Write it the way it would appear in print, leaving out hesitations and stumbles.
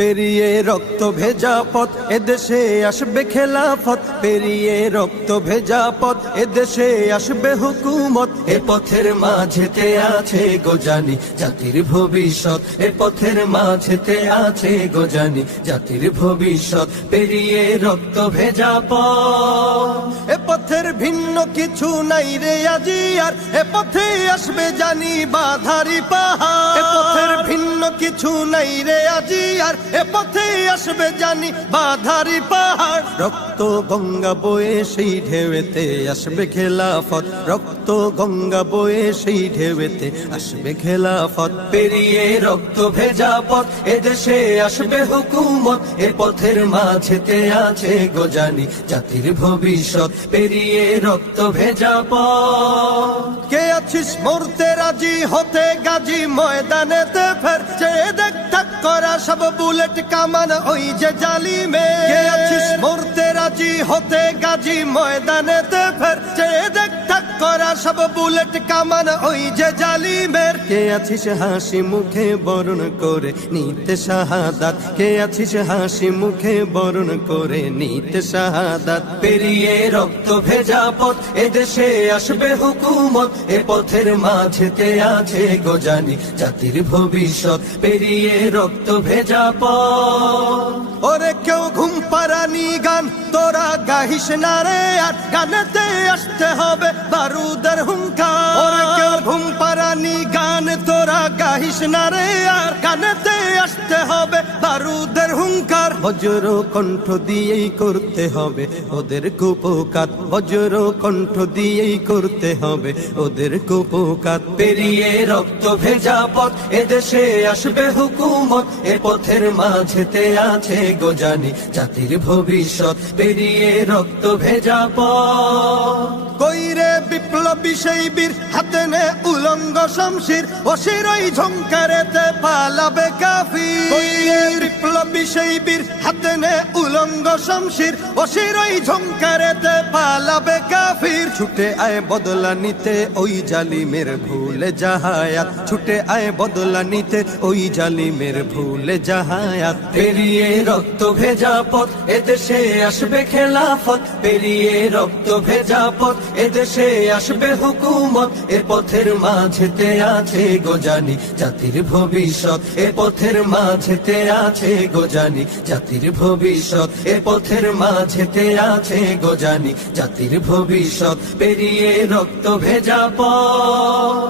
পেরিয়ে রক্ত ভেজা পথ এদেশে আসবে খেলাফত, পেরিয়ে রক্ত ভেজা পথ এদেশে আসবে হুকুমত। এ পথের মাঝেতে আছে গোজানি জাতির ভবিষ্যৎ, এ পথের মাঝেতে আছে গোজানি জাতির ভবিষ্যৎ। পেরিয়ে রক্ত ভেজা পথ, এ পথের ভিন্ন কিছু নাই রে আজি আর, এ পথে আসবে জানি বাধারি পাহাড়। এ পথের ভিন্ন কিছু নাই রে আজি আর, এ পথে আসবে জানি বাধারি পাহাড়। রক্ত গঙ্গা বয়ে সেই ঢেউতে আসবে খেলাফত, রক্ত গঙ্গা বয়ে সেই ঢেউতে আসবে খেলাফত। পেরিয়ে রক্ত ভেজা পথ এদেশে আসবে হুকুমত, এ পথের মাঝেতে আছে গোজানি জাতির ভবিষ্যৎ। পেরিয়ে রক্ত ভেজা পথ, কে আছিস মরতে রাজি হতে গাজী ময়দানেতে ফের, চেয়ে দেখ ঠাক করা সব বুলেট কামান ওই যে জালিমে। কে আছিস মরতে রাজি হতে গাজী ময়দানেতে ফের, চেয়ে দেখ ঠাক করা সব বুলেট কামান ওই যে জালিমের। কে আছিস হাসি মুখে বরণ করে নিতে শাহাদাত, কে আছিস হাসি মুখে বরণ করে নিতে শাহাদাত। পেরিয়ে রক্ত ভেজা পথ এদেশে আসবে হুকুমত, এ পথের মাঝেতে আছে গোজানি জাতির ভবিষ্যৎ। পেরিয়ে রক্ত ভেজা পথ, ওরে কেউ ঘুম পাড়ানি গান তোরা গাহিস না রে আর, গানেতে আসতে হবে বারুদের হুঙ্কার। ওরে কেউ ঘুম পাড়ানি গান তোরা গাহিস না রে আর, গানেতে আসতে হবে বারুদের হুঙ্কার। বজ্র কণ্ঠ দিয়েই করতে হবে ওদের কুপকাত, বজ্র কণ্ঠ দিয়েই করতে হবে ওদের কুপকাত। পেরিয়ে রক্ত ভেজা পথ এদেশে আসবে হুকুমত, এ পথের মাঝেতে আছে গোজানি জাতির ভবিষ্যৎ। পেরিয়ে রক্ত ভেজা পথ, কইরে বিপ্লবী সেই বীর হাতে নে উলঙ্গ শমশির, অশিরই ঝংকারেতে পালাবে কাফির। কইরে বিপ্লবী সেই বীর হাতে নে উলঙ্গ শমশির, অশিরই ঝংকারেতে পালাবে কাফির। ছুটে আয় বদলা নিতে ওই জালিমের ভুলে জাহায়াত, ছুটে আয় বদলা নিতে ওই জালিমের ভুলে জাহায়াত। পেরিয়ে রক্ত ভেজা পথ এদেশে আসবে খেলাফত, পেরিয়ে রক্ত ভেজা পথ এদেশে আসবে হুকুমত, এ পথের মাঝেতে আছে গোজানি জাতির ভবিষ্যৎ। এ পথের মাঝেতে আছে গোজানি জাতির ভবিষ্যৎ, এ পথের মাঝেতে আছে গোজানি জাতির ভবিষ্যৎ। পেরিয়ে রক্ত ভেজা পথ।